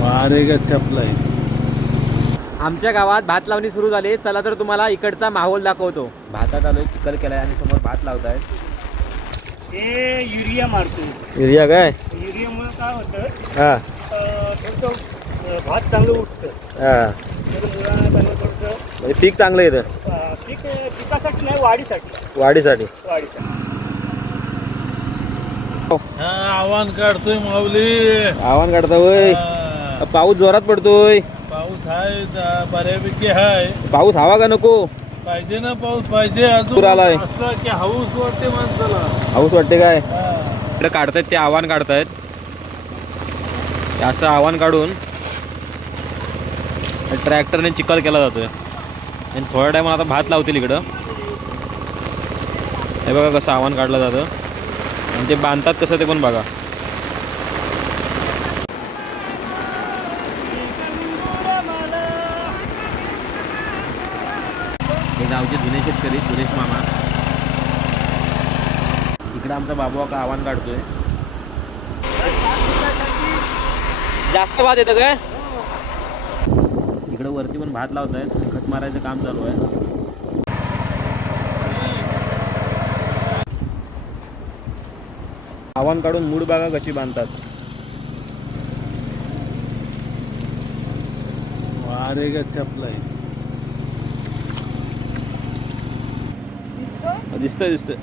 वारे का चपला आहे. आमच्या गावात भात लावणी सुरू झाली. चला तर तुम्हाला इकडचा माहोल दाखवतो. भातात आलोय, चिखल केलाय आणि समोर भात लावतायत. हे युरिया मारतो. युरिया काय? युरियामुळे काय होतं, हा थोडंसं भात चांगलं उठतं. हा, तर मुलांना चांगलं थोडंसं म्हणजे पीक चांगलं येतं. पिकासाठी नाही, वाढीसाठी. वाढीसाठी. आव्हान काढतोय माऊली. आव्हान काढता होय. हा, पाऊस जोरात पडतोय. पाऊस आहे बऱ्यापैकी आहे. पाऊस हवा का नको? पाहिजे ना, पाऊस पाहिजे. अजून पूर आलाय. असला की हाऊस वाटते माणसाला. पाऊस वाटते काय? हा. इकडे काढतायत ते आव्हान काढतायत. असं आव्हान काढून ट्रॅक्टरने चिखल केला जातोय आणि थोड्या टायमात आता भात लावतील इकडं. हे बघा कसं आव्हान काढलं जातं आणि ते बांधतात कसं ते पण बघा. हे गावचे जुने शेतकरी सुरेश मामा. इकडं आमचा बाबू का आव्हान काढतोय. जास्त भात येतं काय? इकडं वरती पण भात लावतायत आणि खत मारायचं काम चालू आहे. आव्हान काढून मूड बागा कशी बांधतात. वारे का चपला आहे. दिसतंय दिसतंय.